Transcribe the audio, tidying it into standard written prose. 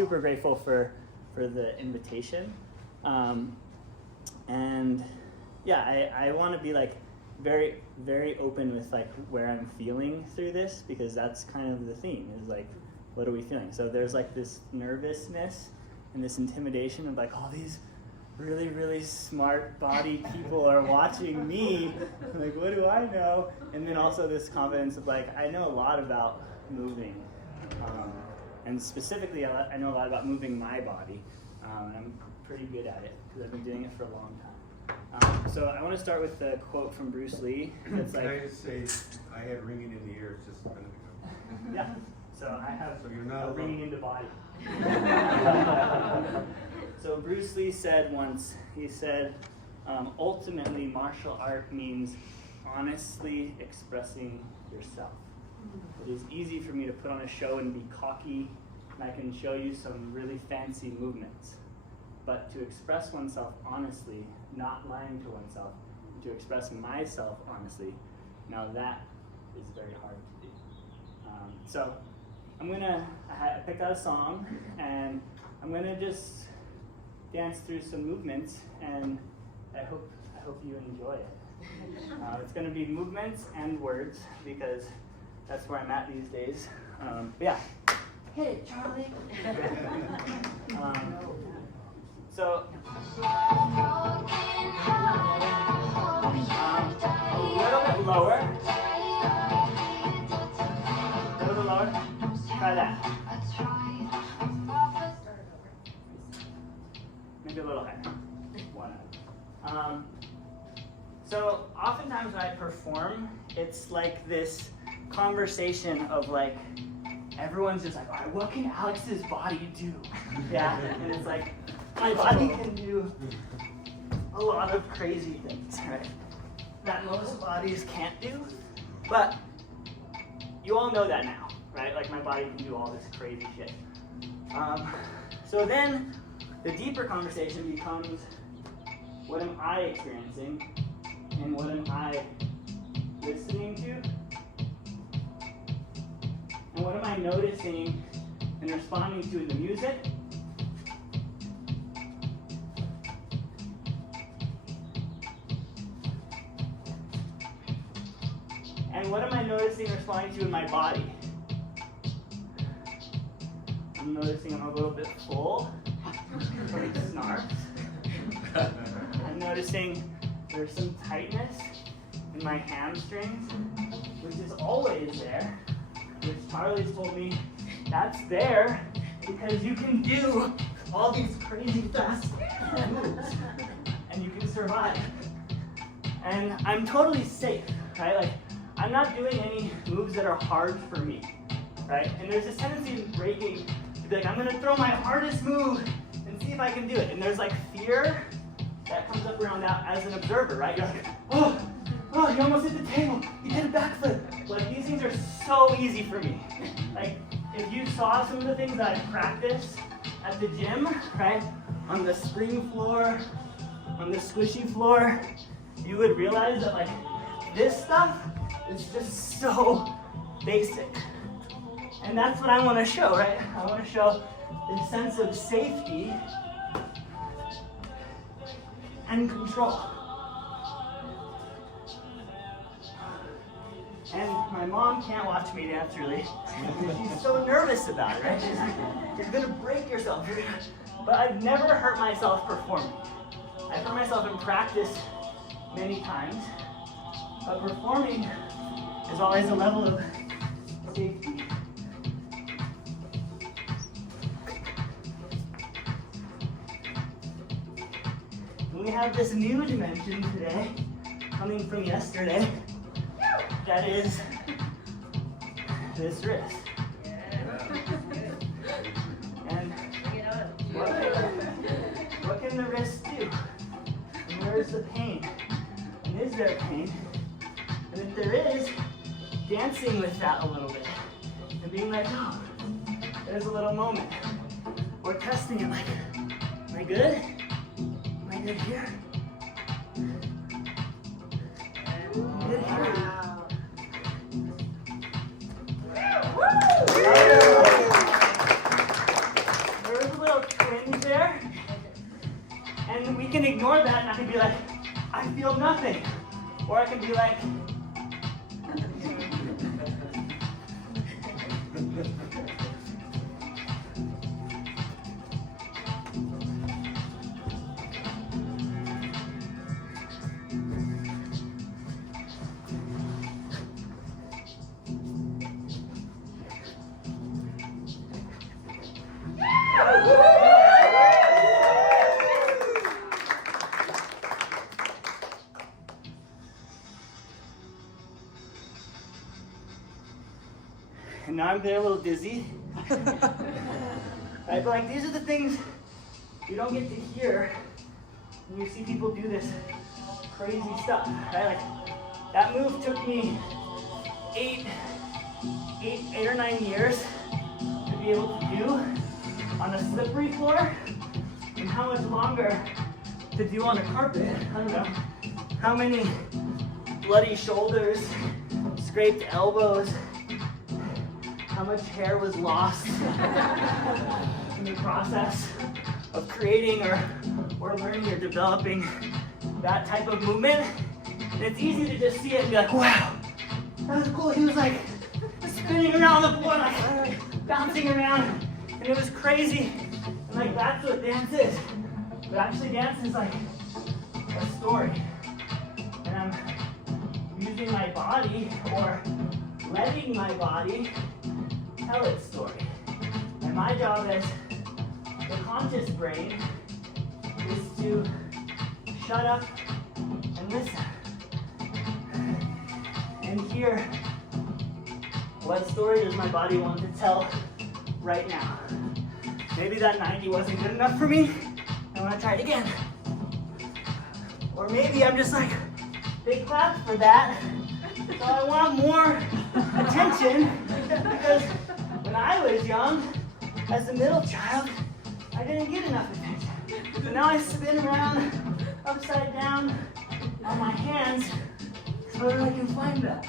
Super grateful for the invitation, and yeah, I want to be like very, very open with like where I'm feeling through this, because that's kind of the theme, is like, what are we feeling? So there's like this nervousness and this intimidation of like, all these really, really smart body people are watching me, like, what do I know? And then also this confidence of like, I know a lot about moving, and specifically I know a lot about moving my body, and I'm pretty good at it because I've been doing it for a long time. So I want to start with a quote from Bruce Lee. That's like, Can I just say, I had ringing in the ears just a minute ago. yeah, so I have So you're not a alone. ringing in the body. So Bruce Lee said once, he said, ultimately martial art means honestly expressing yourself. It is easy for me to put on a show and be cocky, and I can show you some really fancy movements. But to express oneself honestly, not lying to oneself, to express myself honestly, now that is very hard to do. So I picked out a song, and I'm gonna just dance through some movements, and I hope you enjoy it. It's gonna be movements and words, because that's where I'm at these days. But yeah. Hey, Charlie. So, a little bit lower. A little lower. Try that. Maybe a little higher. One. So oftentimes when I perform, it's like this conversation of like, everyone's just like, all right, what can Alex's body do? Yeah, and it's like, my body can do a lot of crazy things, right? That most bodies can't do, but you all know that now, right? Like, my body can do all this crazy shit. So then the deeper conversation becomes, what am I experiencing, and what am I listening to, and what am I noticing and responding to in the music? And what am I noticing and responding to in my body? I'm noticing I'm a little bit full, from snarks. I'm noticing there's some tightness in my hamstrings, which is always there, which Charlie's told me that's there because you can do all these crazy fast moves and you can survive. And I'm totally safe, right? Like, I'm not doing any moves that are hard for me, right? And there's this tendency in breaking to be like, I'm gonna throw my hardest move and see if I can do it. And there's like fear that comes up around that as an observer, right? You're like, oh, you almost hit the table. You did a backflip. Like, these things are so easy for me. Like, if you saw some of the things that I practice at the gym, right? On the spring floor, on the squishy floor, you would realize that like, this stuff is just so basic. And that's what I want to show, right? I want to show this sense of safety and control. And my mom can't watch me dance really, because she's so nervous about it, right? She's like, you're gonna break yourself. But I've never hurt myself performing. I've hurt myself in practice many times, but performing is always a level of safety. And we have this new dimension today, coming from yesterday, that is this wrist. And what can the wrist do? And where is the pain? And is there pain? And if there is, dancing with that a little bit. And being like, oh, there's a little moment. Or testing it like, am I good? Am I good here? Good here. can ignore that and I can be like, I feel nothing. Or I can be like, and now I'm getting a little dizzy. Right, but like these are the things you don't get to hear when you see people do this crazy stuff. Right? Like that move took me eight or 9 years to be able to do on a slippery floor, and how much longer to do on a carpet. I don't know how many bloody shoulders, scraped elbows, how much hair was lost in the process of creating or learning or developing that type of movement. And it's easy to just see it and be like, wow, that was cool. He was like spinning around the floor, like bouncing around, and it was crazy. And like that's what dance is. But actually dance is like a story. And I'm using my body or letting my body tell its story. And my job as the conscious brain is to shut up and listen and hear what story does my body want to tell right now. Maybe that 90 wasn't good enough for me. I want to try it again. Or maybe I'm just like, big claps for that. So I want more attention because when I was young, as a middle child, I didn't get enough attention. So now I spin around upside down on my hands so that I can find that.